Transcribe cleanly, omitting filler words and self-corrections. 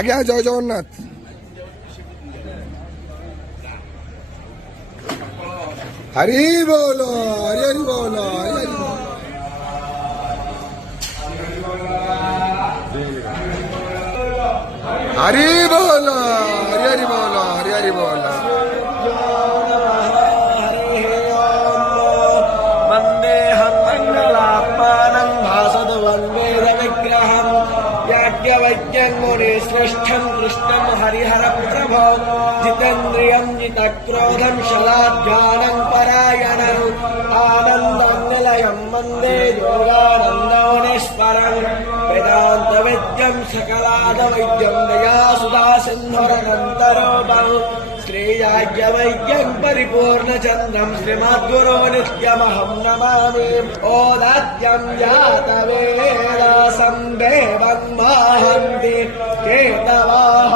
আগে জয় জগন্নাথ। হরি বল, হরি হরি বল, হরি হরি বল। হরি বল, হরি হরি বল, হরি হরি বল। వందేహం మంగళాత్మానం భాసదవన్వేద విగ్రహం యాజ్ఞవైజ్ఞం ముని శ్రేష్టం కృష్ణం హరిహర ప్రభో జితేంద్రియం జితక్రోధం శలాధ్యానం పరాయణం ఆనందం నిలయం వందే యోగానందోనేశ్వరం వేదాంత విద్యం సకలాద వైద్యం దయాసుదా సింధురనంతరోపం శ్రేయాజ్ఞవైద్యం పరిపూర్ణచంద్రం శ్రీమద్గురో నిత్యమహం నమామి ఓదాత్యం జాతవేద సందేవం మహంతి కేతవాః